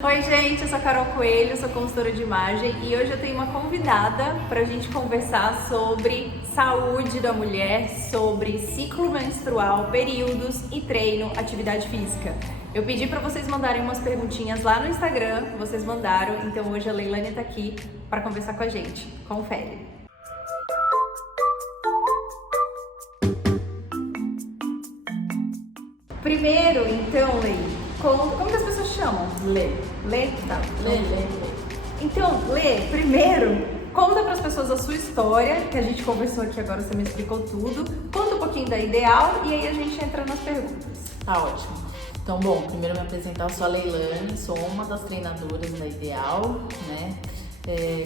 Oi gente, eu sou a Carol Coelho, sou consultora de imagem e hoje eu tenho uma convidada para a gente conversar sobre saúde da mulher, sobre ciclo menstrual, períodos e treino, atividade física. Eu pedi para vocês mandarem umas perguntinhas lá no Instagram, vocês mandaram, então hoje a Leilane está aqui para conversar com a gente. Confere! Primeiro, então, Lei, como que as pessoas chamam? Lê. Lê? Tá. Lê. Então, Lê, primeiro, conta para as pessoas a sua história, que a gente conversou aqui agora, você me explicou tudo. Conta um pouquinho da Ideal e aí a gente entra nas perguntas. Tá ótimo. Então, bom, primeiro me apresentar, eu sou a Leilane, sou uma das treinadoras da Ideal, né?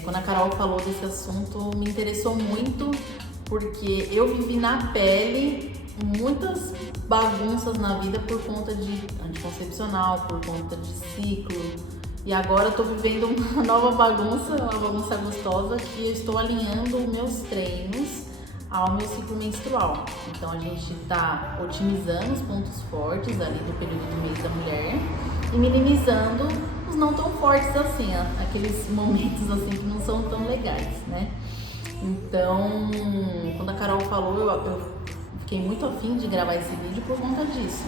Quando a Carol falou desse assunto, me interessou muito, porque eu vivi na pele muitas bagunças na vida por conta de anticoncepcional, por conta de ciclo. E agora eu tô vivendo uma nova bagunça, uma bagunça gostosa, que eu estou alinhando os meus treinos ao meu ciclo menstrual. Então a gente tá otimizando os pontos fortes ali do período do mês da mulher e minimizando os não tão fortes assim, aqueles momentos assim que não são tão legais, né? Então, quando a Carol falou, eu fiquei muito afim de gravar esse vídeo por conta disso.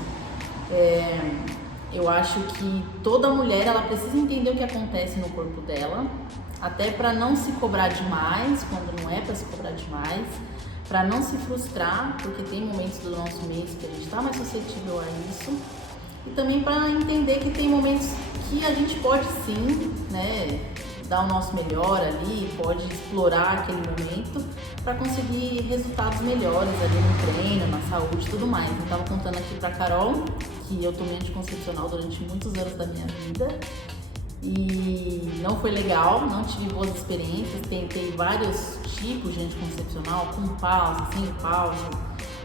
Eu acho que toda mulher ela precisa entender o que acontece no corpo dela, até para não se cobrar demais, quando não é para se cobrar demais, para não se frustrar, porque tem momentos do nosso mês que a gente está mais suscetível a isso, e também para entender que tem momentos que a gente pode sim, né, dar o nosso melhor ali, pode explorar aquele momento para conseguir resultados melhores ali no treino, na saúde e tudo mais. Eu tava contando aqui pra Carol que eu tomei anticoncepcional durante muitos anos da minha vida e não foi legal, não tive boas experiências, tentei vários tipos de anticoncepcional, com pausa, sem pausa,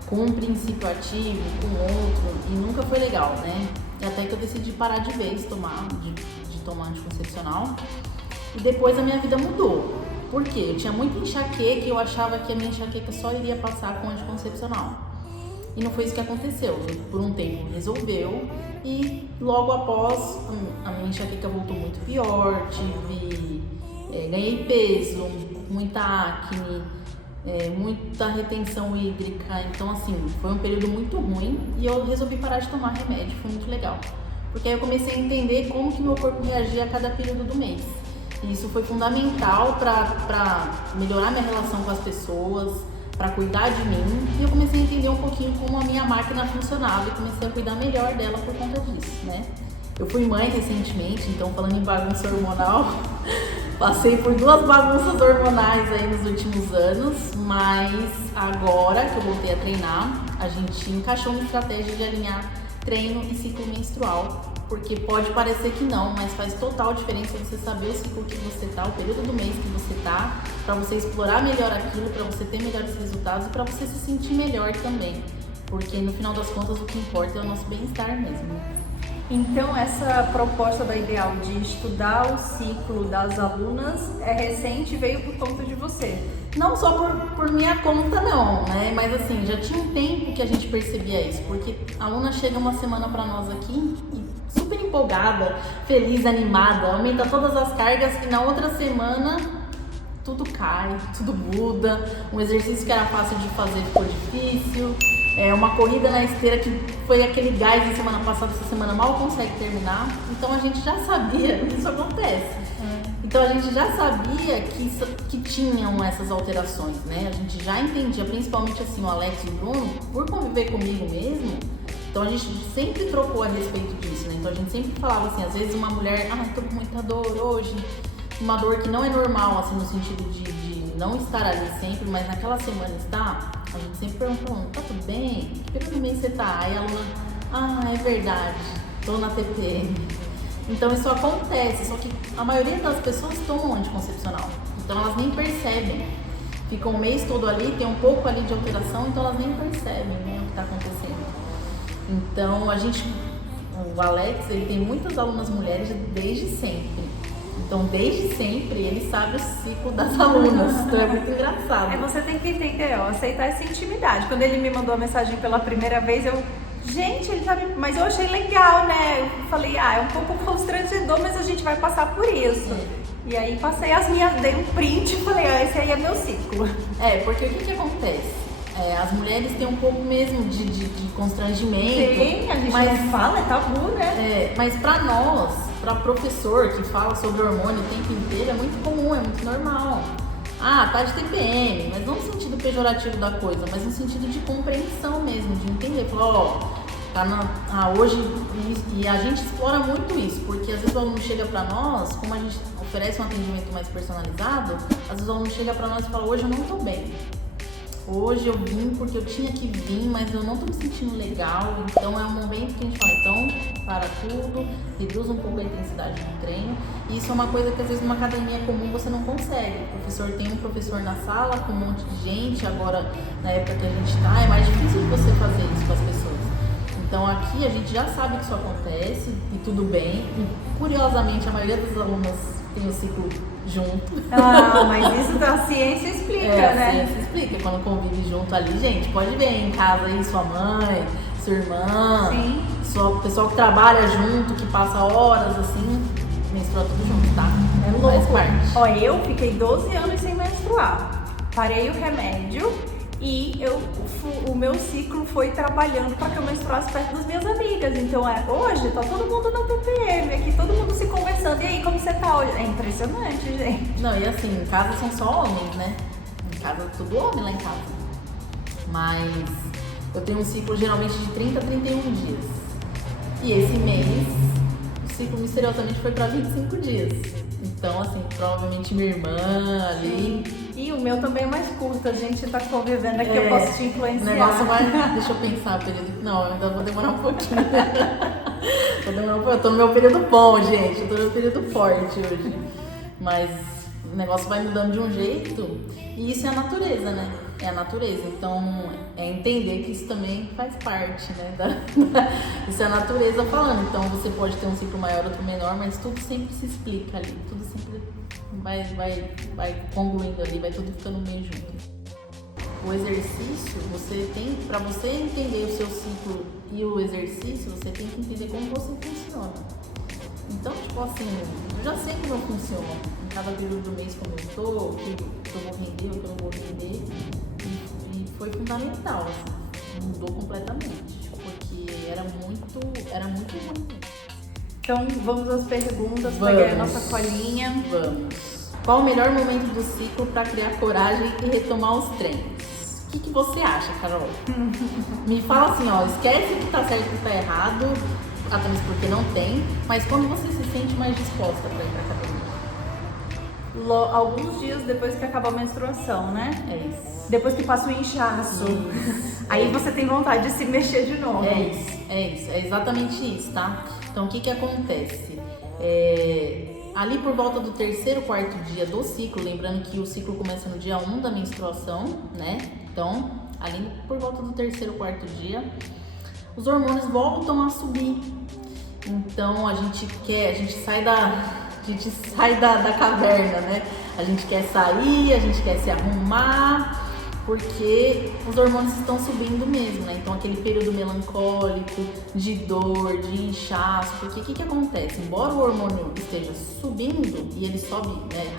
com um princípio ativo, com outro, e nunca foi legal, né? E até que eu decidi parar de vez de tomar anticoncepcional. E depois a minha vida mudou. Por quê? Eu tinha muita enxaqueca e eu achava que a minha enxaqueca só iria passar com anticoncepcional. E não foi isso que aconteceu. Por um tempo resolveu e logo após a minha enxaqueca voltou muito pior, ganhei peso, muita acne, muita retenção hídrica. Então assim, foi um período muito ruim e eu resolvi parar de tomar remédio, foi muito legal. Porque aí eu comecei a entender como que meu corpo reagia a cada período do mês. E isso foi fundamental para melhorar minha relação com as pessoas, para cuidar de mim. E eu comecei a entender um pouquinho como a minha máquina funcionava e comecei a cuidar melhor dela por conta disso, né? Eu fui mãe recentemente, então falando em bagunça hormonal, passei por 2 bagunças hormonais aí nos últimos anos, mas agora que eu voltei a treinar, a gente encaixou uma estratégia de alinhar treino e ciclo menstrual. Porque pode parecer que não, mas faz total diferença você saber o ciclo que você tá, o período do mês que você tá, para você explorar melhor aquilo, para você ter melhores resultados e para você se sentir melhor também. Porque no final das contas o que importa é o nosso bem-estar mesmo. Então essa proposta da Ideal de estudar o ciclo das alunas é recente e veio por conta de você? Não só por minha conta não, né? Mas assim, já tinha um tempo que a gente percebia isso, porque a aluna chega uma semana para nós aqui e super empolgada, feliz, animada, aumenta todas as cargas e na outra semana tudo cai, tudo muda, um exercício que era fácil de fazer ficou difícil, uma corrida na esteira que foi aquele gás da semana passada, essa semana mal consegue terminar, então a gente já sabia que isso acontece. Então a gente já sabia que tinham essas alterações, né? A gente já entendia, principalmente assim, o Alex e o Bruno, por conviver comigo mesmo, então a gente sempre trocou a respeito disso, né? Então a gente sempre falava assim, às vezes uma mulher, tô com muita dor hoje, uma dor que não é normal, assim, no sentido de não estar ali sempre, mas naquela semana está, a gente sempre perguntou, tá tudo bem? Que período do mês você tá? Aí a aluna, é verdade, tô na TPM. Então isso acontece, só que a maioria das pessoas tomam anticoncepcional, então elas nem percebem. Ficam o mês todo ali, tem um pouco ali de alteração, então elas nem percebem, né, o que está acontecendo. Então o Alex, ele tem muitas alunas mulheres desde sempre. Então desde sempre ele sabe o ciclo das alunas, então é muito engraçado. Você tem que entender, aceitar essa intimidade. Quando ele me mandou a mensagem pela primeira vez, eu gente, ele tá me... Mas eu achei legal, né? Eu falei, é um pouco constrangedor, mas a gente vai passar por isso. E aí passei as minhas, dei um print e falei, esse aí é meu ciclo. Porque o que acontece? As mulheres têm um pouco mesmo de constrangimento. Sim, a gente não fala, é tabu, né? Mas pra nós, pra professor que fala sobre hormônio o tempo inteiro, é muito comum, é muito normal. Tá de TPM, mas não no sentido pejorativo da coisa, mas no sentido de compreensão mesmo, de entender. Falar, hoje, e a gente explora muito isso, porque às vezes o aluno chega pra nós, como a gente oferece um atendimento mais personalizado, às vezes o aluno chega pra nós e fala, hoje eu não tô bem. Hoje eu vim porque eu tinha que vir, mas eu não tô me sentindo legal, então é um momento que a gente fala, então, para tudo, reduz um pouco a intensidade do treino. E isso é uma coisa que às vezes numa academia comum você não consegue. O professor tem um professor na sala com um monte de gente, agora na época que a gente tá, é mais difícil de você fazer isso com as pessoas. Então aqui a gente já sabe que isso acontece e tudo bem. E curiosamente a maioria dos alunos tem o ciclo junto. Mas isso da ciência explica, né? A ciência explica, quando convive junto ali, gente, pode ver em casa aí sua mãe, sua irmã, o pessoal que trabalha junto, que passa horas assim, menstrua tudo junto, tá? Faz parte. Eu fiquei 12 anos sem menstruar. Parei o remédio e o meu ciclo foi trabalhando para que eu menstruasse perto das minhas amigas. Então hoje tá todo mundo na TPM aqui, todo mundo se conversando. E aí, como você tá hoje? É impressionante, gente. Não, e assim, em casa são só homens, né? Em casa tudo homem lá em casa. Mas eu tenho um ciclo geralmente de 30 a 31 dias. E esse mês o ciclo misteriosamente foi para 25 dias. Então, assim, provavelmente minha irmã ali. E o meu também é mais curto, a gente tá convivendo aqui, eu posso te influenciar. O negócio vai. Deixa eu pensar o período. Não, eu ainda vou demorar um pouquinho. Eu tô no meu período bom, gente. Eu tô no meu período forte hoje. Mas o negócio vai mudando de um jeito. E isso é a natureza, né? É a natureza. Então, é entender que isso também faz parte, né? Isso é a natureza falando. Então, você pode ter um ciclo maior, outro menor, mas tudo sempre se explica ali. Tudo sempre vai concluindo ali, vai tudo ficando meio junto. O exercício, você tem, para você entender o seu ciclo e o exercício, você tem que entender como você funciona. Então, tipo assim, eu já sei como eu funciono. Em cada período do mês como eu tô, o que eu vou render, o que eu não vou render. E foi fundamental, assim, mudou completamente, porque era muito ruim. Então vamos às perguntas, pegar a nossa colinha. Vamos. Qual o melhor momento do ciclo para criar coragem e retomar os treinos? O que você acha, Carol? Me fala assim, esquece que tá certo e que tá errado, até mesmo porque não tem, mas quando você se sente mais disposta para ir pra academia? Alguns dias depois que acaba a menstruação, né? É isso. Depois que passa o inchaço. Aí você tem vontade de se mexer de novo. É exatamente isso, tá? Então, o que acontece? Ali por volta do terceiro, quarto dia do ciclo, lembrando que o ciclo começa no dia 1 da menstruação, né? Então, ali por volta do terceiro, quarto dia, os hormônios voltam a subir. Então, a gente sai da caverna, né? A gente quer sair, a gente quer se arrumar, porque os hormônios estão subindo mesmo, né? Então aquele período melancólico, de dor, de inchaço, porque o que acontece? Embora o hormônio esteja subindo, e ele sobe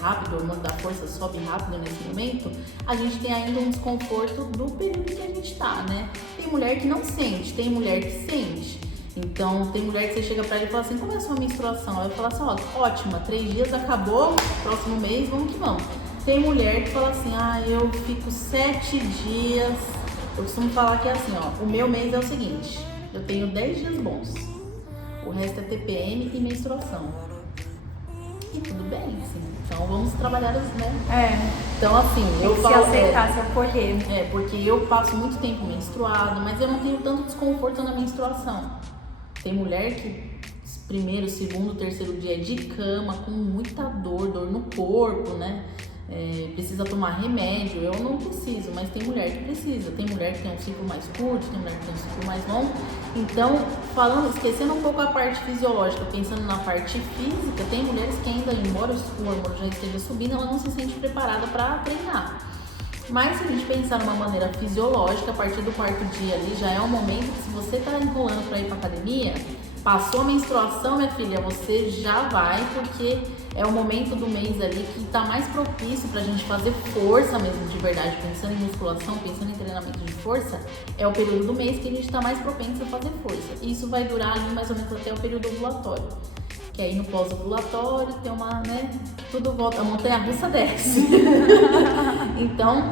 rápido, o hormônio da força sobe rápido nesse momento, a gente tem ainda um desconforto do período que a gente tá, né? Tem mulher que não sente, tem mulher que sente. Então, tem mulher que você chega pra ela e fala assim, como é a sua menstruação? Ela fala assim, ótima, 3 dias acabou, próximo mês, vamos que vamos. Tem mulher que fala assim, eu fico 7 dias, eu costumo falar que é assim, o meu mês é o seguinte, eu tenho 10 dias bons, o resto é TPM e menstruação. E tudo bem, assim, então vamos trabalhar os, né? Então assim, eu falo... Se aceitar, se acolher. Porque eu passo muito tempo menstruada, mas eu não tenho tanto desconforto na menstruação. Tem mulher que primeiro, segundo, terceiro dia é de cama, com muita dor no corpo, né? Precisa tomar remédio. Eu não preciso, mas tem mulher que precisa. Tem mulher que tem um ciclo mais curto, tem mulher que tem um ciclo mais longo. Então, esquecendo um pouco a parte fisiológica, pensando na parte física, tem mulheres que ainda, embora o hormônio já esteja subindo, ela não se sente preparada para treinar. Mas se a gente pensar numa maneira fisiológica, a partir do quarto dia ali já é um momento que, se você tá enrolando para ir pra academia, passou a menstruação, minha filha, você já vai, porque é o momento do mês ali que tá mais propício pra gente fazer força mesmo, de verdade, pensando em musculação, pensando em treinamento de força, é o período do mês que a gente tá mais propenso a fazer força. E isso vai durar ali mais ou menos até o período ovulatório. Que aí no pós-ovulatório tem uma, né, tudo volta, a montanha-russa desce. Então,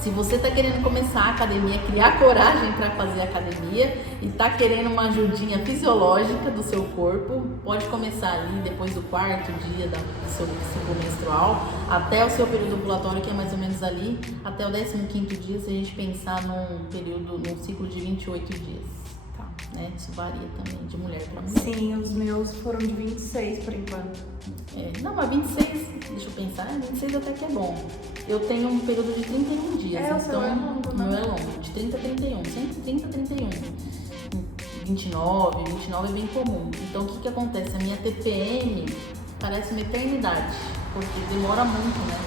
se você tá querendo começar a academia, criar coragem para fazer academia e tá querendo uma ajudinha fisiológica do seu corpo, pode começar ali depois do quarto dia do seu ciclo menstrual, até o seu período ovulatório, que é mais ou menos ali, até o 15º dia, se a gente pensar num ciclo de 28 dias. Né? Isso varia também de mulher para mulher. Sim, os meus foram de 26 por enquanto. Não, mas 26, deixa eu pensar, 26 até que é bom. Eu tenho um período de 31 dias, o seu é longo, o meu é longo, de 30 a 31, sempre 30 a 31. 29 é bem comum. Então o que acontece? A minha TPM parece uma eternidade, porque demora muito, né?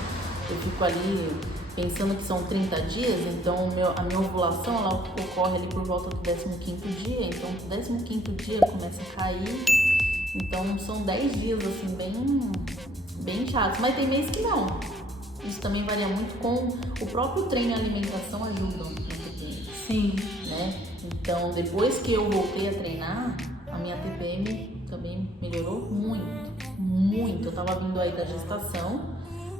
Eu fico ali pensando que são 30 dias, então a minha ovulação ela ocorre ali por volta do 15º dia, então o 15º dia começa a cair, então são 10 dias assim, bem chatos, mas tem mês que não. Isso também varia muito com o próprio treino e alimentação ajudam no TPM. Sim. Né? Então depois que eu voltei a treinar, a minha TPM também melhorou muito. Eu tava vindo aí da gestação,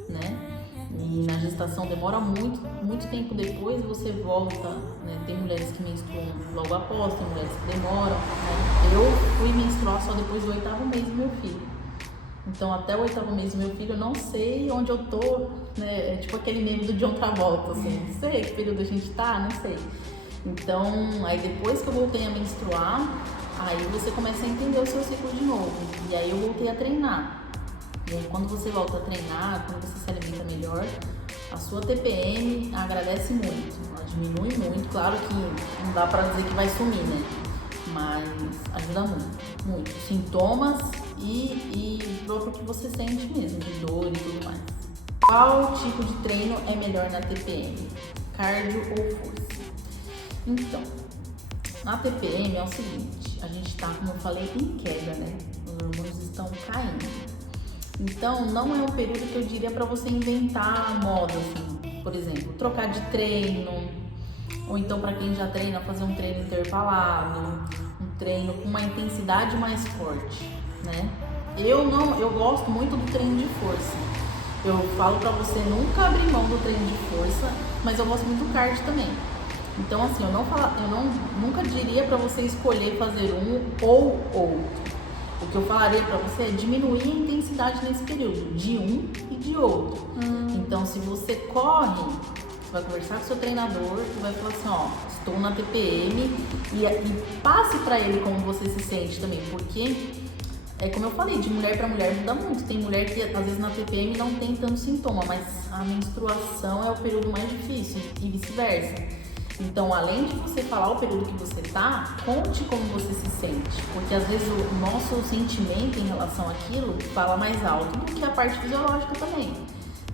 né? E na gestação demora muito tempo depois você volta, né? Tem mulheres que menstruam logo após, tem mulheres que demoram, né? Eu fui menstruar só depois do 8º mês do meu filho. Então até o 8º mês do meu filho eu não sei onde eu tô, né? É tipo aquele meme do John Travolta, assim, não sei que período a gente tá, não sei. Então, aí depois que eu voltei a menstruar, aí você começa a entender o seu ciclo de novo. E aí eu voltei a treinar. E aí, quando você volta a treinar, quando você se alimenta melhor, a sua TPM agradece muito, ela diminui muito. Claro que não dá pra dizer que vai sumir, né? Mas ajuda muito. Sintomas e próprio que você sente mesmo, de dor e tudo mais. Qual tipo de treino é melhor na TPM? Cardio ou força? Então, na TPM é o seguinte, a gente tá, como eu falei, em queda, né? Os hormônios estão caindo. Então, não é um período que eu diria para você inventar a moda, assim. Por exemplo, trocar de treino, ou então para quem já treina, fazer um treino intervalado, um treino com uma intensidade mais forte, né? Eu gosto muito do treino de força. Eu falo para você nunca abrir mão do treino de força, mas eu gosto muito do cardio também. Então, assim, eu nunca diria para você escolher fazer um ou outro. O que eu falaria pra você é diminuir a intensidade nesse período, de um e de outro. Então, se você corre, você vai conversar com o seu treinador e vai falar assim, ó, estou na TPM e passe pra ele como você se sente também, porque, como eu falei, de mulher pra mulher muda muito. Tem mulher que às vezes na TPM não tem tanto sintoma, mas a menstruação é o período mais difícil e vice-versa. Então, além de você falar o período que você tá, conte como você se sente. Porque às vezes o nosso sentimento em relação àquilo fala mais alto do que a parte fisiológica também.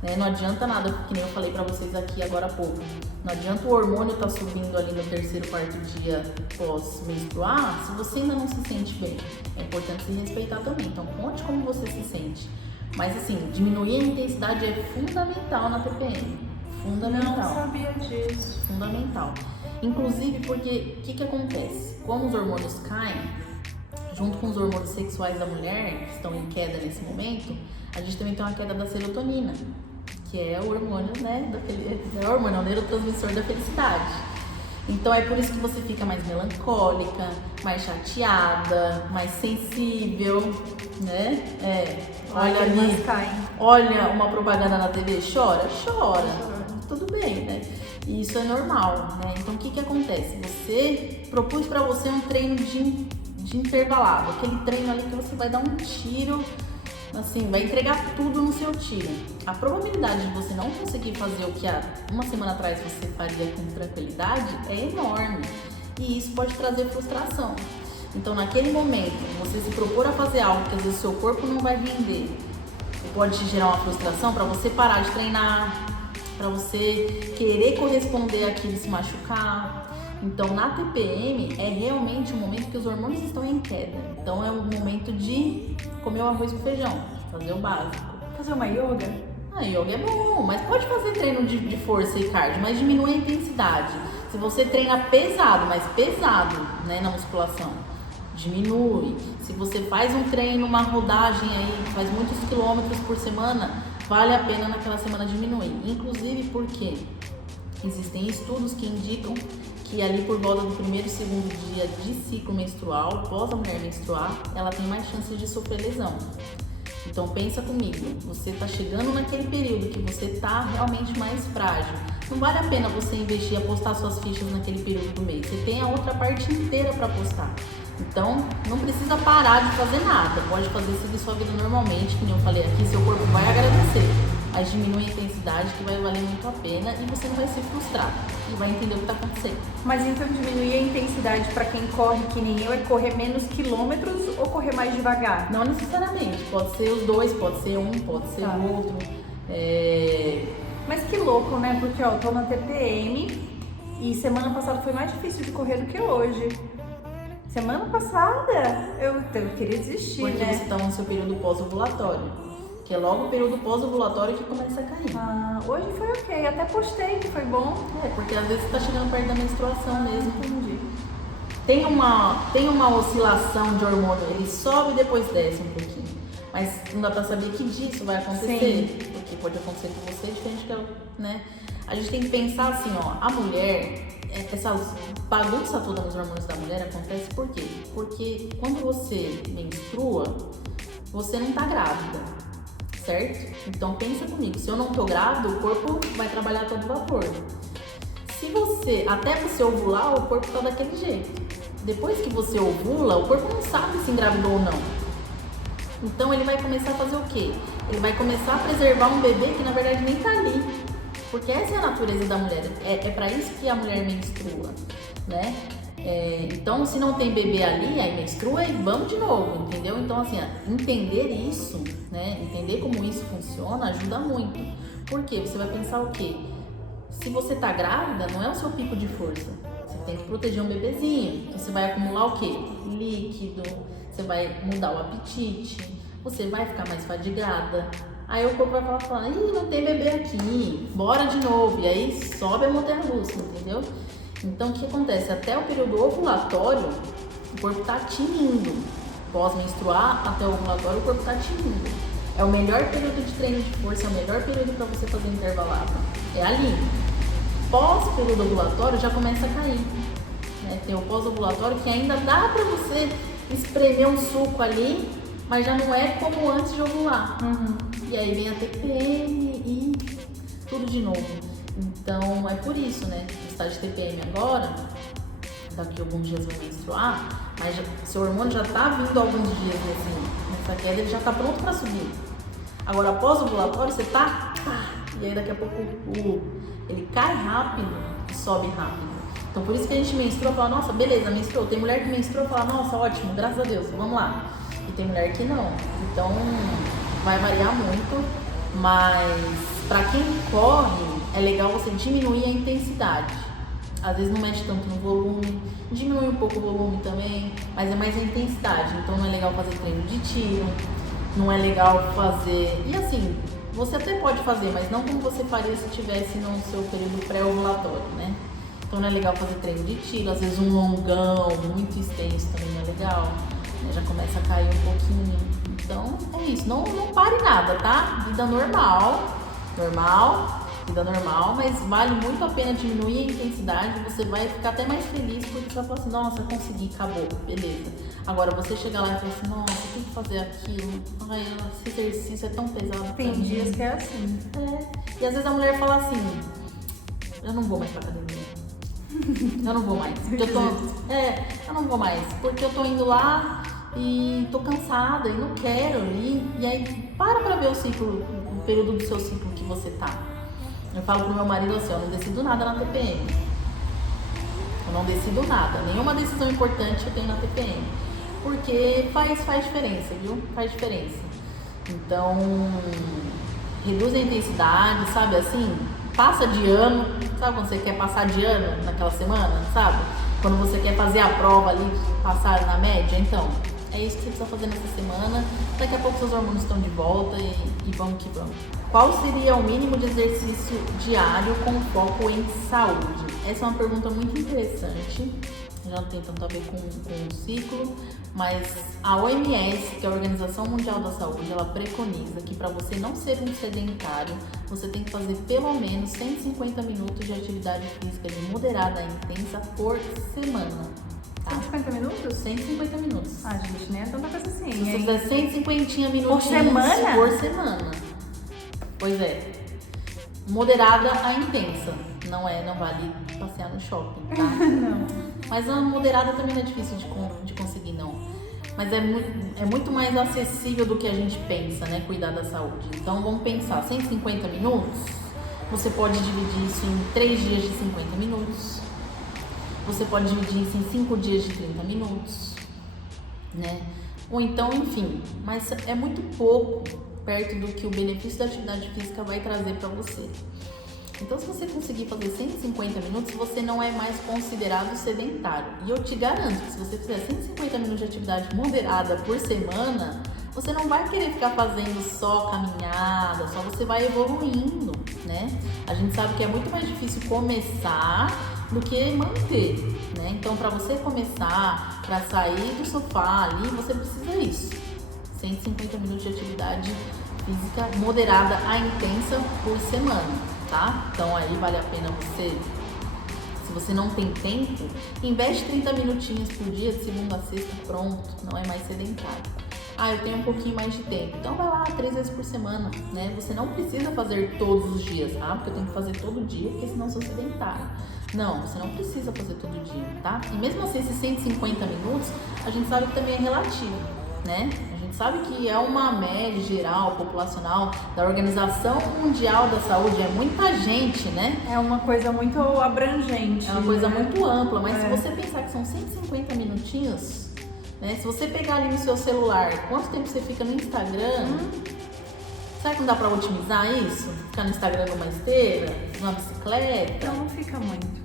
Né? Não adianta nada, que nem eu falei pra vocês aqui agora há pouco. Não adianta o hormônio tá subindo ali no 3º, 4º dia pós-menstruar, se você ainda não se sente bem. É importante se respeitar também. Então, conte como você se sente. Mas assim, diminuir a intensidade é fundamental na TPM. Fundamental. Não sabia disso. Fundamental. Inclusive porque, o que acontece? Como os hormônios caem, junto com os hormônios sexuais da mulher, que estão em queda nesse momento, a gente também tem uma queda da serotonina, que é o hormônio, né, o neurotransmissor da felicidade. Então é por isso que você fica mais melancólica, mais chateada, mais sensível, né? Olha ali, olha uma propaganda na TV, chora. Tudo bem, né? E isso é normal, né? Então o que acontece? Você propôs pra você um treino de intervalado, aquele treino ali que você vai dar um tiro, assim, vai entregar tudo no seu tiro. A probabilidade de você não conseguir fazer o que há uma semana atrás você faria com tranquilidade é enorme. E isso pode trazer frustração. Então, naquele momento, você se propor a fazer algo que às vezes o seu corpo não vai render, pode te gerar uma frustração para você parar de treinar, para você querer corresponder àquilo e se machucar. Então, na TPM, é realmente um momento que os hormônios estão em queda. Então, é um momento de comer o arroz com feijão, fazer o básico. Fazer uma yoga? A yoga é bom, mas pode fazer treino de força e cardio, mas diminui a intensidade. Se você treina pesado, mas pesado, né, na musculação, diminui. Se você faz um treino, uma rodagem aí, faz muitos quilômetros por semana, vale a pena naquela semana diminuir. Inclusive porque existem estudos que indicam que ali por volta do primeiro e segundo dia de ciclo menstrual, após a mulher menstruar, ela tem mais chances de sofrer lesão. Então pensa comigo, você está chegando naquele período que você está realmente mais frágil. Não vale a pena você investir e apostar suas fichas naquele período do mês. Você tem a outra parte inteira para apostar. Então não precisa parar de fazer nada. Pode fazer seguir sua vida normalmente, como eu falei aqui, seu corpo vai agradecer. Mas diminui a intensidade que vai valer muito a pena e você não vai se frustrar e vai entender o que está acontecendo. Mas então diminuir a intensidade para quem corre que nem eu é correr menos quilômetros ou correr mais devagar? Não necessariamente, pode ser os dois, pode ser um, pode ser o outro. Mas que louco, né? Porque ó, eu tô na TPM e semana passada foi mais difícil de correr do que hoje. Semana passada eu queria desistir, porque né? Você está no seu período pós-ovulatório. Que é logo o período pós-ovulatório que começa a cair. Hoje foi ok, até postei que foi bom. Porque às vezes você tá chegando perto da menstruação mesmo. Entendi. Tem uma oscilação de hormônio, ele sobe e depois desce um pouquinho. Mas não dá pra saber que dia isso vai acontecer. Sim. Porque pode acontecer com você diferente que ela, né? A gente tem que pensar assim, ó, a mulher, essa bagunça toda nos hormônios da mulher acontece por quê? Porque quando você menstrua, você não tá grávida. Certo? Então pensa comigo, se eu não tô grávida, o corpo vai trabalhar a todo vapor. Até você ovular, o corpo tá daquele jeito. Depois que você ovula, o corpo não sabe se engravidou ou não. Então ele vai começar a fazer o quê? Ele vai começar a preservar um bebê que na verdade nem tá ali. Porque essa é a natureza da mulher, é para isso que a mulher menstrua, né? Então, se não tem bebê ali, aí menstrua e vamos de novo, entendeu? Então, assim, entender isso, né? Entender como isso funciona ajuda muito. Por quê? Você vai pensar o quê? Se você tá grávida, não é o seu pico de força. Você tem que proteger um bebezinho. Você vai acumular o quê? Líquido, você vai mudar o apetite, você vai ficar mais fadigada. Aí o corpo vai falar, ih, não tem bebê aqui, bora de novo. E aí sobe a montanha-russa, entendeu? Então, o que acontece? Até o período ovulatório, o corpo está tinindo. Pós-menstruar, até o ovulatório, o corpo está tinindo. É o melhor período de treino de força, é o melhor período para você fazer intervalado. É ali. Pós-período ovulatório, já começa a cair. Né? Tem o pós-ovulatório que ainda dá para você espremer um suco ali, mas já não é como antes de ovular. E aí vem a TPM e tudo de novo. Então, é por isso, né? Você está de TPM agora, daqui a alguns dias vai menstruar, mas seu hormônio já está vindo alguns dias nessa queda, ele já está pronto para subir. Agora, após o ovulatório, você tá, e aí daqui a pouco ele cai rápido e sobe rápido. Então, por isso que a gente menstrua e fala, nossa, beleza, menstruou. Tem mulher que menstrua e fala, nossa, ótimo, graças a Deus, vamos lá. E tem mulher que não. Então, vai variar muito, mas para quem corre, é legal você diminuir a intensidade. Às vezes não mexe tanto no volume, diminui um pouco o volume também, mas é mais a intensidade. Então não é legal fazer treino de tiro, não é legal fazer... E assim, você até pode fazer, mas não como você faria se estivesse no seu período pré-ovulatório, né? Então não é legal fazer treino de tiro, às vezes um longão, muito extenso também não é legal, né? Já começa a cair um pouquinho. Então é isso, não pare nada, tá? Vida normal, vida normal, mas vale muito a pena diminuir a intensidade, você vai ficar até mais feliz porque você vai falar assim, nossa, consegui, acabou, beleza. Agora você chegar lá e falar assim, nossa, tem que fazer aquilo, ai, esse exercício é tão pesado. Tem dias que é assim. E às vezes a mulher fala assim, eu não vou mais pra academia. Eu não vou mais. Porque eu não vou mais, porque eu tô indo lá e tô cansada e não quero. E aí para ver o período do seu ciclo que você tá. Eu falo pro meu marido assim, eu não decido nada na TPM. Eu não decido nada. Nenhuma decisão importante eu tenho na TPM. Porque faz diferença, viu? Faz diferença. Então, reduz a intensidade, sabe assim? passa de ano, sabe quando você quer passar de ano naquela semana, sabe? Quando você quer fazer a prova ali, passar na média, então, é isso que você precisa fazer nessa semana. Daqui a pouco seus hormônios estão de volta e vamos que vamos. Qual seria o mínimo de exercício diário com foco em saúde? Essa é uma pergunta muito interessante. Já não tem tanto a ver com o ciclo, mas a OMS, que é a Organização Mundial da Saúde, ela preconiza que para você não ser um sedentário, você tem que fazer pelo menos 150 minutos de atividade física de moderada a intensa por semana. Tá? 150 minutos? 150 minutos. Ah, gente, nem é tanta coisa assim. Se você fizer 150 minutos por semana? Por semana. Pois é. Moderada a intensa. Não vale passear no shopping, tá? Não. Mas a moderada também não é difícil de conseguir, não. Mas é muito mais acessível do que a gente pensa, né? Cuidar da saúde. Então vamos pensar, 150 minutos, você pode dividir isso em 3 dias de 50 minutos. Você pode dividir isso em 5 dias de 30 minutos, né? Ou então, enfim, mas é muito pouco perto do que o benefício da atividade física vai trazer para você. Então, se você conseguir fazer 150 minutos, você não é mais considerado sedentário. E eu te garanto que se você fizer 150 minutos de atividade moderada por semana, você não vai querer ficar fazendo só caminhada, só você vai evoluindo, né? A gente sabe que é muito mais difícil começar do que manter, né? Então, para você começar, para sair do sofá ali, você precisa isso. 150 minutos de atividade física moderada a intensa por semana. Tá? Então aí vale a pena você, se você não tem tempo, investe 30 minutinhos por dia, de segunda a sexta, pronto, não é mais sedentário. Ah, eu tenho um pouquinho mais de tempo, então vai lá 3 vezes por semana, né? Você não precisa fazer todos os dias, porque eu tenho que fazer todo dia, porque senão eu sou sedentário. Não, você não precisa fazer todo dia, tá? E mesmo assim, esses 150 minutos, a gente sabe que também é relativo, né? A gente sabe que é uma média geral, populacional, da Organização Mundial da Saúde, é muita gente, né? É uma coisa muito abrangente. É uma coisa muito ampla, mas se você pensar que são 150 minutinhos, né? Se você pegar ali no seu celular, quanto tempo você fica no Instagram, será que não dá pra otimizar isso? Ficar no Instagram numa esteira, numa bicicleta? Então não fica muito.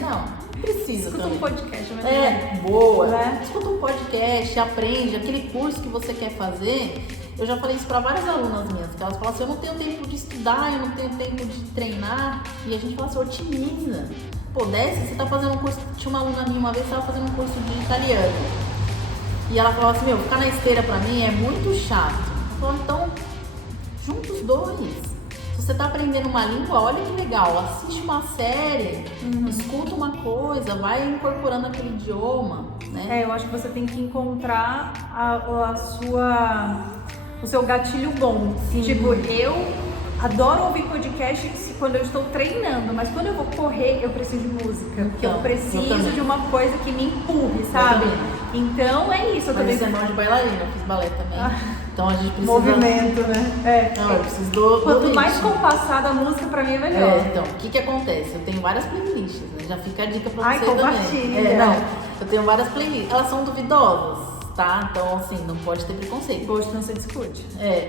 Não precisa. Escuta também. um podcast, mas boa. Né? Escuta um podcast, aprende, aquele curso que você quer fazer. Eu já falei isso para várias alunas minhas, que elas falam assim, eu não tenho tempo de estudar, eu não tenho tempo de treinar. E a gente fala assim, otimiza. Pô, você tá fazendo um curso, tinha uma aluna minha uma vez, estava fazendo um curso de italiano. E ela falava assim, ficar na esteira pra mim é muito chato. Eu falo, então, junta os dois. Se você tá aprendendo uma língua, olha que legal, assiste uma série, escuta uma coisa, vai incorporando aquele idioma, né? Eu acho que você tem que encontrar o seu gatilho bom. Sim. Tipo, eu adoro ouvir podcast quando eu estou treinando, mas quando eu vou correr, eu preciso de música. Porque eu preciso de uma coisa que me empurre, sabe? Então é isso. Mas isso é mão de bailarina, eu fiz balé também. Então a gente precisa... Movimento, né? Não, eu preciso do Quanto mais ritmo. compassada a música, pra mim é melhor. Então, o que acontece? Eu tenho várias playlists, né? Já fica a dica pra você compartilha. também. Eu tenho várias playlists. Elas são duvidosas, tá? Então, assim, não pode ter preconceito. Gosto não se discute.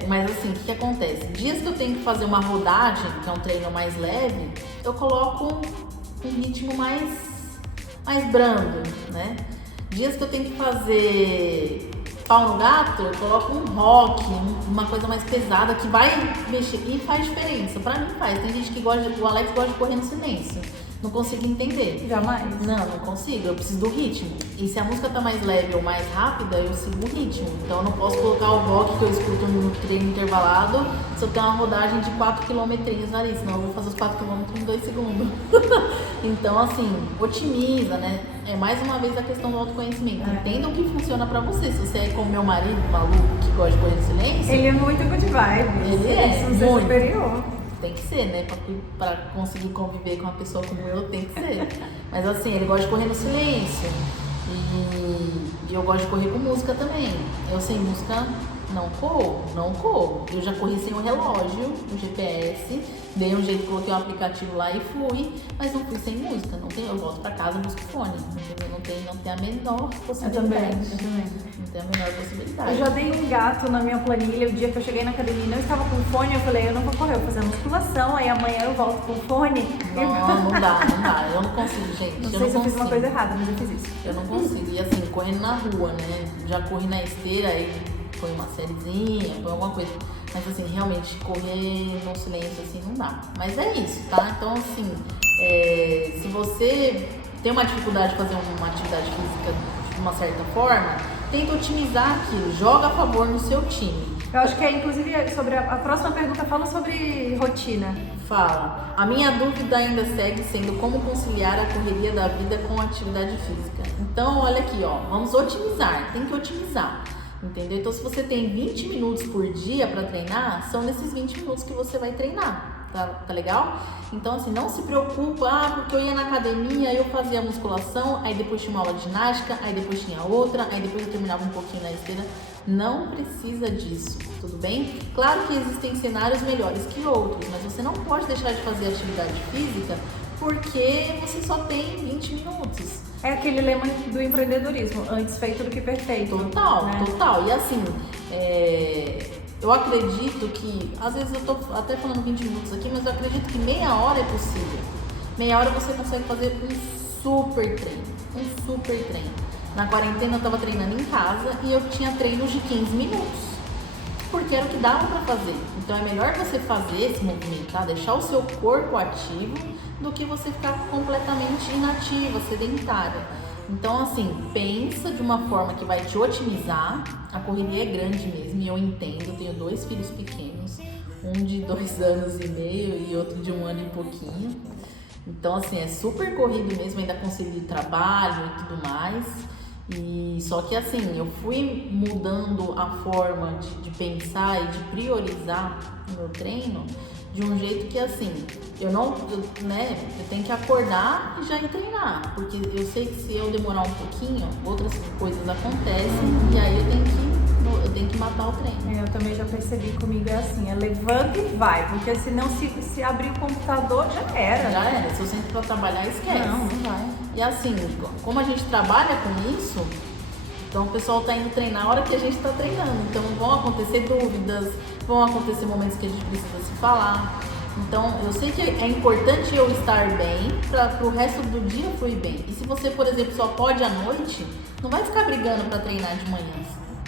Mas assim, o que acontece? Dias que eu tenho que fazer uma rodagem, que é um treino mais leve, eu coloco um ritmo mais brando, né? Dias que eu tenho que fazer pau no gato, eu coloco um rock, uma coisa mais pesada que vai mexer e faz diferença. Pra mim faz. Tem gente que o Alex gosta de correr no silêncio. Não consigo entender. Jamais. Não consigo. Eu preciso do ritmo. E se a música tá mais leve ou mais rápida, eu sigo o ritmo. Então eu não posso colocar o rock que eu escuto no treino intervalado se eu tenho uma rodagem de 4 km ali, senão eu vou fazer os 4 km em 2 segundos. Então, assim, otimiza, né? É mais uma vez a questão do autoconhecimento. Entenda o que funciona pra você. Se você é como meu marido, maluco, que gosta de correr no silêncio. Ele é muito good vibe. Ele é muito superior. Tem que ser, né? Pra conseguir conviver com uma pessoa como eu, tem que ser. Mas assim, ele gosta de correr no silêncio. E eu gosto de correr com música também. Eu sem música Não corro, não corro. Eu já corri sem o relógio, o GPS, dei um jeito, coloquei um aplicativo lá e fui, mas não fui sem música. Não tem, eu volto pra casa e busco fone, entendeu? Não tem a menor possibilidade. Eu também. Não tem a menor possibilidade. Eu já dei um gato na minha planilha o dia que eu cheguei na academia e não estava com fone, eu falei, eu não vou correr, eu vou fazer musculação, aí amanhã eu volto com fone. Não dá. Eu não consigo, gente. Não sei se eu fiz uma coisa errada, mas eu fiz isso. Eu não consigo. E assim, correndo na rua, né? Já corri na esteira, aí põe uma sériezinha, põe alguma coisa. Mas assim, realmente, correr no silêncio assim não dá. Mas é isso, tá? Então assim, se você tem uma dificuldade de fazer uma atividade física de uma certa forma, tenta otimizar aquilo, joga a favor no seu time. Eu acho que inclusive, sobre a próxima pergunta fala sobre rotina. Fala. A minha dúvida ainda segue sendo como conciliar a correria da vida com a atividade física. Então, olha aqui, ó, vamos otimizar, tem que otimizar, entendeu? Então, se você tem 20 minutos por dia para treinar, são nesses 20 minutos que você vai treinar, tá legal? Então, assim, não se preocupa, porque eu ia na academia, eu fazia musculação, aí depois tinha uma aula de ginástica, aí depois tinha outra, aí depois eu terminava um pouquinho na esteira. Não precisa disso, tudo bem? Claro que existem cenários melhores que outros, mas você não pode deixar de fazer atividade física porque você só tem 20 minutos. É aquele lema do empreendedorismo, antes feito do que perfeito. Total, né? total. E assim, eu acredito que, às vezes eu tô até falando 20 minutos aqui, mas eu acredito que meia hora é possível. Meia hora você consegue fazer um super treino. Na quarentena eu tava treinando em casa e eu tinha treinos de 15 minutos, porque era o que dava pra fazer. Então é melhor você fazer esse movimentar, deixar o seu corpo ativo, do que você ficar completamente inativa, sedentária. Então assim, pensa de uma forma que vai te otimizar. A correria é grande mesmo e eu entendo, eu tenho 2 filhos pequenos, um de 2 anos e meio e outro de 1 ano e pouquinho. Então assim, é super corrido mesmo, ainda conciliar trabalho e tudo mais. E só que assim, eu fui mudando a forma de pensar e de priorizar o meu treino de um jeito que assim, eu tenho que acordar e já ir treinar, porque eu sei que se eu demorar um pouquinho, outras coisas acontecem e aí eu tenho que matar o treino. Eu também já percebi, comigo é assim, levanta e vai, porque senão se abrir o computador já era. Já era, se eu sento pra trabalhar, esquece. Não vai. E assim, como a gente trabalha com isso, então o pessoal tá indo treinar na hora que a gente tá treinando. Então vão acontecer dúvidas, vão acontecer momentos que a gente precisa se falar. Então eu sei que é importante eu estar bem para o resto do dia fluir bem. E se você, por exemplo, só pode à noite, não vai ficar brigando para treinar de manhã,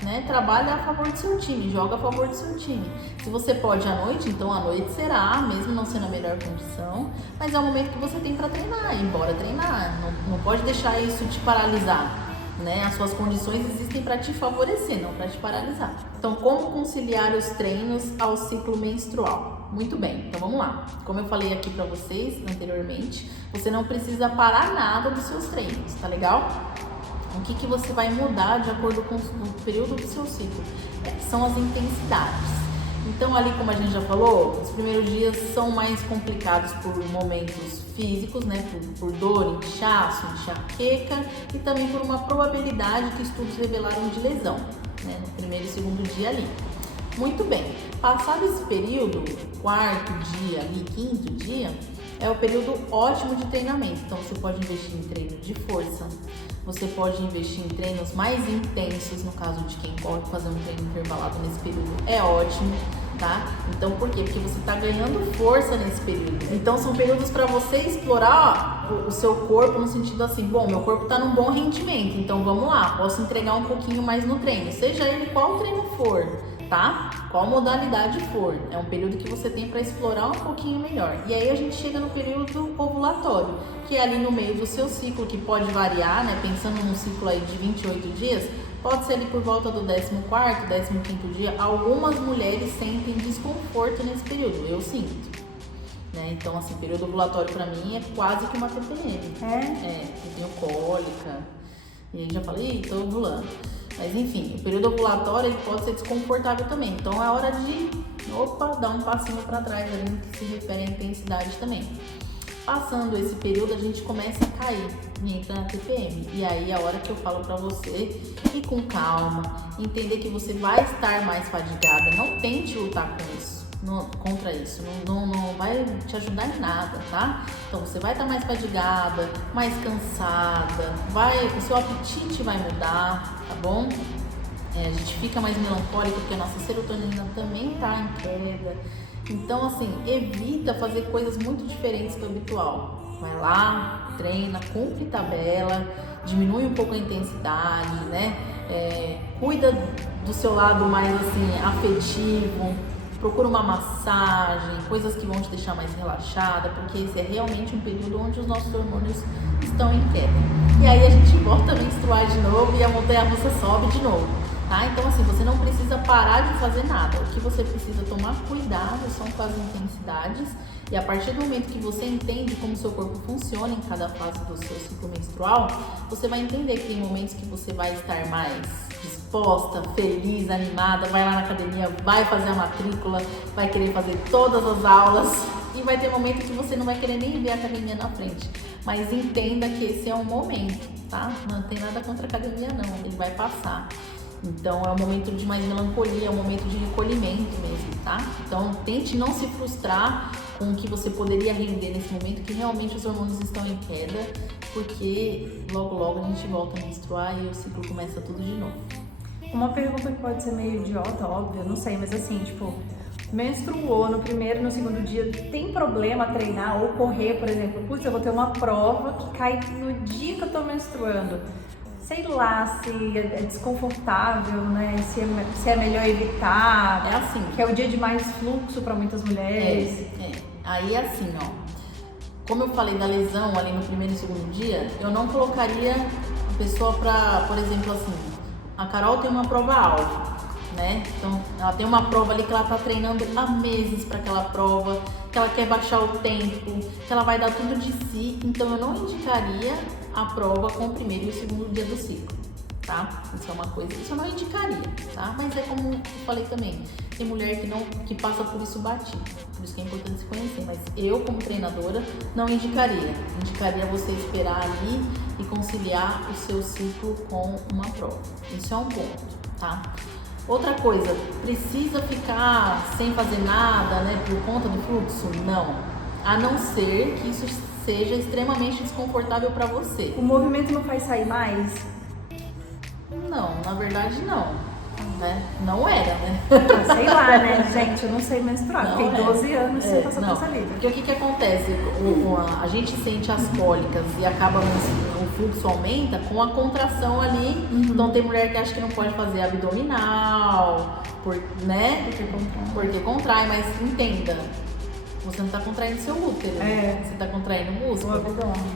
né? Trabalha a favor do seu time, joga a favor do seu time. Se você pode à noite, então à noite será, mesmo não sendo a melhor condição, mas é o momento que você tem para treinar, ir embora treinar. Não pode deixar isso te paralisar. Né? As suas condições existem para te favorecer, não para te paralisar. Então, como conciliar os treinos ao ciclo menstrual? Muito bem, então vamos lá. Como eu falei aqui para vocês anteriormente, você não precisa parar nada dos seus treinos, tá legal? O que você vai mudar de acordo com o período do seu ciclo? São as intensidades. Então, ali, como a gente já falou, os primeiros dias são mais complicados por momentos físicos, né? Por dor, inchaço, enxaqueca e também por uma probabilidade que estudos revelaram de lesão, né? No primeiro e segundo dia ali. Muito bem, passado esse período, 4º dia ali, 5º dia, é o período ótimo de treinamento. Então, você pode investir em treino de força, você pode investir em treinos mais intensos, no caso de quem pode fazer um treino intervalado nesse período, é ótimo, tá? Então, por quê? Porque você está ganhando força nesse período. Então, são períodos para você explorar o seu corpo no sentido assim, bom, meu corpo está num bom rendimento, então vamos lá, posso entregar um pouquinho mais no treino, seja ele qual treino for, tá? Qual modalidade for. É um período que você tem para explorar um pouquinho melhor. E aí a gente chega no período ovulatório, que é ali no meio do seu ciclo, que pode variar, né? Pensando num ciclo aí de 28 dias, pode ser ali por volta do 14º, 15º dia. Algumas mulheres sentem desconforto nesse período, eu sinto. Né? Então, assim, período ovulatório pra mim é quase que uma TPM. Eu tenho cólica, e aí já falei, tô ovulando. Mas enfim, o período ovulatório ele pode ser desconfortável também. Então é hora de, dar um passinho para trás ali no que se refere à intensidade também. Passando esse período, a gente começa a cair e entra na TPM. E aí é a hora que eu falo pra você ir com calma, entender que você vai estar mais fadigada. Não tente lutar com isso, contra isso. Não vai te ajudar em nada, tá? Então você vai estar mais fadigada, mais cansada, o seu apetite vai mudar, tá bom? A gente fica mais melancólico porque a nossa serotonina também tá em queda. Então, assim, evita fazer coisas muito diferentes do habitual. Vai lá, treina, cumpre tabela, diminui um pouco a intensidade, né? Cuida do seu lado mais, assim, afetivo. Procura uma massagem, coisas que vão te deixar mais relaxada, porque esse é realmente um período onde os nossos hormônios estão em queda. E aí a gente volta a menstruar de novo e a montanha-russa sobe de novo. Tá? Então, assim, você não precisa parar de fazer nada. O que você precisa tomar cuidado são com as intensidades. E a partir do momento que você entende como o seu corpo funciona em cada fase do seu ciclo menstrual, você vai entender que tem momentos que você vai estar mais disposta, feliz, animada, vai lá na academia, vai fazer a matrícula, vai querer fazer todas as aulas. E vai ter momento que você não vai querer nem ver a academia na frente. Mas entenda que esse é um momento, tá? Não tem nada contra a academia, não. Ele vai passar. Então é um momento de mais melancolia, é um momento de recolhimento mesmo, tá? Então tente não se frustrar com o que você poderia render nesse momento, que realmente os hormônios estão em queda, porque logo a gente volta a menstruar e o ciclo começa tudo de novo. Uma pergunta que pode ser meio idiota, óbvio, não sei, mas assim, tipo, menstruou no primeiro e no segundo dia, tem problema treinar ou correr, por exemplo? Putz, eu vou ter uma prova que cai no dia que eu tô menstruando. Sei lá se é desconfortável, né? Se é melhor evitar. É assim. Que é o dia de mais fluxo para muitas mulheres. Aí é assim, ó. Como eu falei da lesão ali no primeiro e segundo dia, eu não colocaria a pessoa pra, por exemplo, assim, a Carol tem uma prova-alvo, né? Então, ela tem uma prova ali que ela tá treinando há meses para aquela prova, que ela quer baixar o tempo, que ela vai dar tudo de si. Então, eu não indicaria a prova com o primeiro e o segundo dia do ciclo, tá? Isso é uma coisa, isso eu não indicaria, tá? Mas é como eu falei também, tem mulher que passa por isso batido, por isso que é importante se conhecer. Mas eu, como treinadora, não indicaria. Indicaria você esperar ali e conciliar o seu ciclo com uma prova. Isso é um ponto, tá? Outra coisa, precisa ficar sem fazer nada, né, por conta do fluxo? Não. A não ser que isso seja extremamente desconfortável para você. O movimento não faz sair mais? Não, na verdade não. Né? Não era, né? Sei lá, né, gente? Eu não sei menstruar. Tem 12 anos sem passar por essa vida. Porque o que acontece? A gente sente as cólicas e acaba o fluxo aumenta com a contração ali. Então tem mulher que acha que não pode fazer abdominal, né? Porque contrai, mas entenda. Você não está contraindo seu útero, você está contraindo o músculo,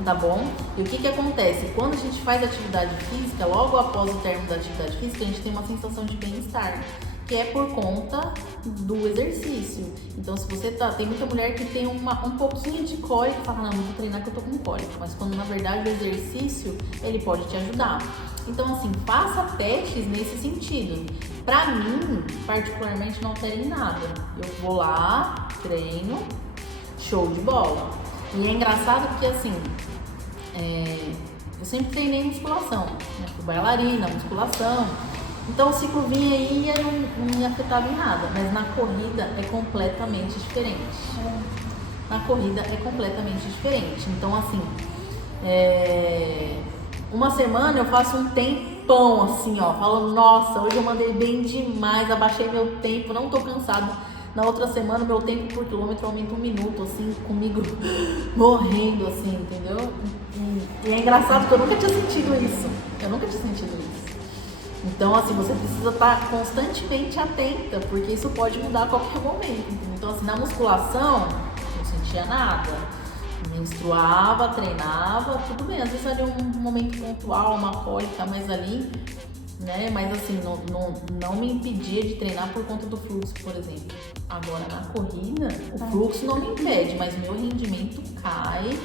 tá bom? E o que acontece? Quando a gente faz atividade física, logo após o término da atividade física, a gente tem uma sensação de bem-estar, que é por conta do exercício. Então, se você tem muita mulher que tem um pouquinho de cólica e fala, não vou treinar que eu tô com cólica, mas quando na verdade o exercício, ele pode te ajudar. Então, assim, faça testes nesse sentido. Pra mim, particularmente, não altera em nada. Eu vou lá, treino, show de bola. E é engraçado porque, assim, eu sempre treinei musculação, né? Fui bailarina, musculação. Então o ciclo vinha aí e não me afetava em nada. Mas na corrida é completamente diferente. Na corrida é completamente diferente. Então, assim, uma semana eu faço um tempão, assim, ó. Falo, nossa, hoje eu mandei bem demais, abaixei meu tempo, não tô cansado. Na outra semana, meu tempo por quilômetro aumenta 1 minuto, assim, comigo morrendo, assim, entendeu? E é engraçado porque eu nunca tinha sentido isso. Então, assim, você precisa estar constantemente atenta, porque isso pode mudar a qualquer momento, entendeu? Então, assim, na musculação, não sentia nada. Menstruava, treinava, tudo bem. Às vezes ali um momento pontual, uma cólica mais ali, né? Mas assim, não me impedia de treinar por conta do fluxo, por exemplo. Agora, na corrida, o fluxo não me impede, mas meu rendimento cai,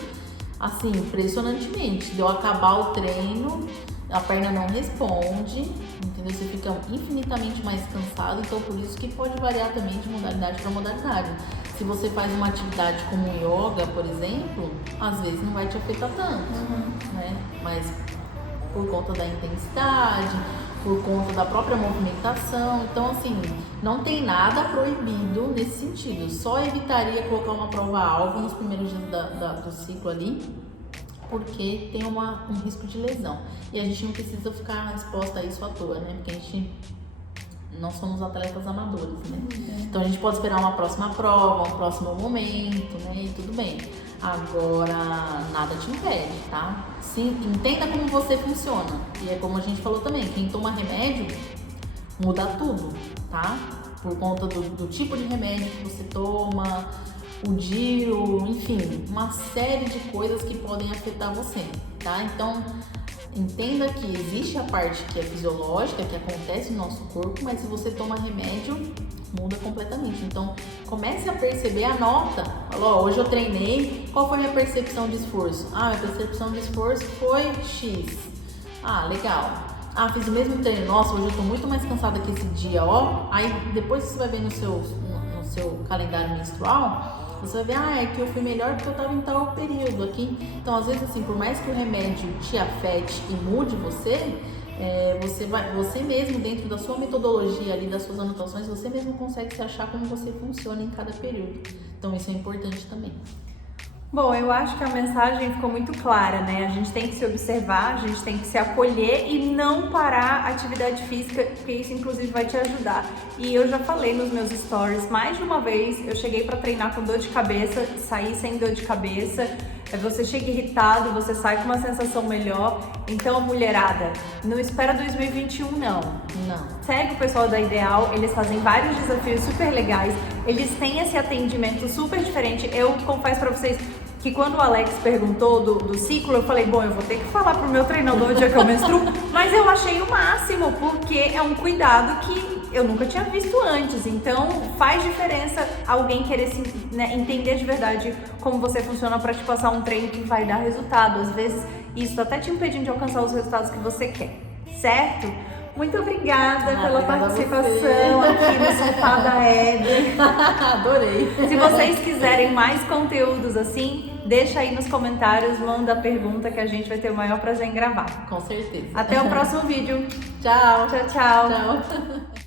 assim, impressionantemente. De eu acabar o treino, a perna não responde, entendeu? Você fica infinitamente mais cansado, então por isso que pode variar também de modalidade para modalidade. Se você faz uma atividade como yoga, por exemplo, às vezes não vai te afetar tanto, né? Mas por conta da intensidade, por conta da própria movimentação, então assim, não tem nada proibido nesse sentido. Só evitaria colocar uma prova-alvo nos primeiros dias do ciclo ali, porque tem um risco de lesão. E a gente não precisa ficar exposta a isso à toa, né? Porque a gente não somos atletas amadores, né? Então a gente pode esperar uma próxima prova, um próximo momento, né? E tudo bem. Agora, nada te impede, tá? Entenda como você funciona. E é como a gente falou também, quem toma remédio muda tudo, tá? Por conta do tipo de remédio que você toma, o DIU, enfim, uma série de coisas que podem afetar você, tá? Então, entenda que existe a parte que é fisiológica, que acontece no nosso corpo, mas se você toma remédio, muda completamente. Então, comece a perceber, anota. Ó, hoje eu treinei, qual foi a minha percepção de esforço? Ah, minha percepção de esforço foi X. Ah, legal. Ah, fiz o mesmo treino. Nossa, hoje eu tô muito mais cansada que esse dia, ó. Aí, depois você vai ver no seu calendário menstrual, você vai ver, é que eu fui melhor porque eu tava em tal período aqui. Então, às vezes, assim, por mais que o remédio te afete e mude você, você mesmo, dentro da sua metodologia ali, das suas anotações, você mesmo consegue se achar como você funciona em cada período. Então, isso é importante também. Bom, eu acho que a mensagem ficou muito clara, né? A gente tem que se observar, a gente tem que se acolher e não parar a atividade física, porque isso inclusive vai te ajudar. E eu já falei nos meus stories, mais de uma vez eu cheguei para treinar com dor de cabeça, saí sem dor de cabeça. Você chega irritado, você sai com uma sensação melhor. Então, mulherada, não espera 2021 não. Segue o pessoal da Ideal, eles fazem vários desafios super legais. Eles têm esse atendimento super diferente. Eu confesso pra vocês que quando o Alex perguntou do ciclo, eu falei, bom, eu vou ter que falar pro meu treinador o dia que eu menstruo, mas eu achei o máximo, porque é um cuidado que eu nunca tinha visto antes. Então faz diferença alguém querer entender de verdade como você funciona para te passar um treino que vai dar resultado. Às vezes isso tá até te impedindo de alcançar os resultados que você quer, certo? Muito obrigada pela participação aqui no Sofá da Hebe. Adorei. Se vocês quiserem mais conteúdos assim, deixa aí nos comentários, manda a pergunta que a gente vai ter o maior prazer em gravar. Com certeza. Até o próximo vídeo. Tchau. Tchau, tchau. Tchau.